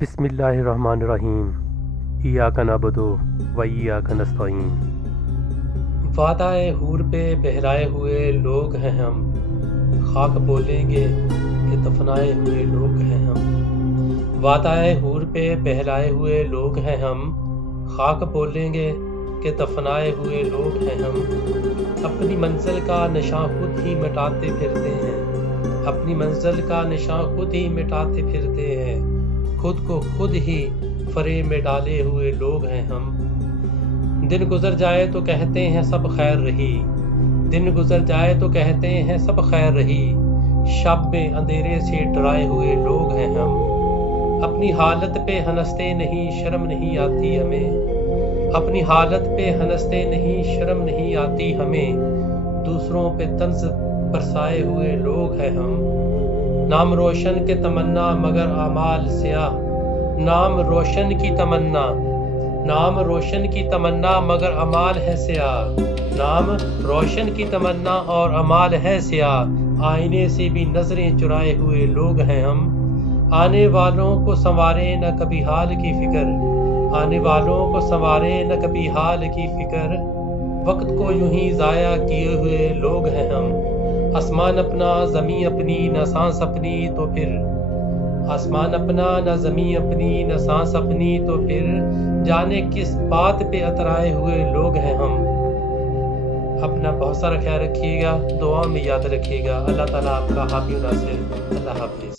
بسم اللہ الرحمن الرحیم ایاک نعبد و ایاک نستعین۔ وعدہ حور پہ بہلائے ہوئے لوگ ہیں ہم، خاک بولیں گے کہ دفنائے ہوئے لوگ ہیں ہم۔ وعدہ حور پہ بہلائے ہوئے لوگ ہیں ہم، خاک بولیں گے کہ دفنائے ہوئے لوگ ہیں ہم۔ اپنی منزل کا نشاں خود ہی مٹاتے پھرتے ہیں، اپنی منزل کا نشاں خود ہی مٹاتے پھرتے ہیں، خود کو خود ہی فریم میں ڈالے ہوئے لوگ ہیں ہم۔ دن گزر جائے تو کہتے ہیں سب خیر رہی، دن گزر جائے تو کہتے ہیں سب خیر رہی، شب میں اندھیرے سے ڈرائے ہوئے لوگ ہیں ہم۔ اپنی حالت پہ ہنستے نہیں شرم نہیں آتی ہمیں، اپنی حالت پہ ہنستے نہیں شرم نہیں آتی ہمیں، دوسروں پہ طنز برسائے ہوئے لوگ ہیں ہم۔ نام روشن کے تمنا مگر اعمال سیاہ، نام روشن کی تمنا، نام روشن کی تمنا مگر اعمال ہے سیاہ، نام روشن کی تمنا اور اعمال ہے سیاہ، آئینے سے بھی نظریں چرائے ہوئے لوگ ہیں ہم۔ آنے والوں کو سنوارے نہ کبھی حال کی فکر، آنے والوں کو سنوارے نہ کبھی حال کی فکر، وقت کو یوں ہی ضائع کیے ہوئے لوگ ہیں ہم۔ آسمان اپنا زمیں اپنی نہ سانس اپنی تو پھر، آسمان اپنا نہ زمیں اپنی نہ سانس اپنی تو پھر، جانے کس بات پہ اترائے ہوئے لوگ ہیں ہم۔ اپنا بہت سارا خیال رکھیے گا، دعا میں یاد رکھیے گا۔ اللہ تعالیٰ آپ کا حامی و ناصر۔ اللہ حافظ۔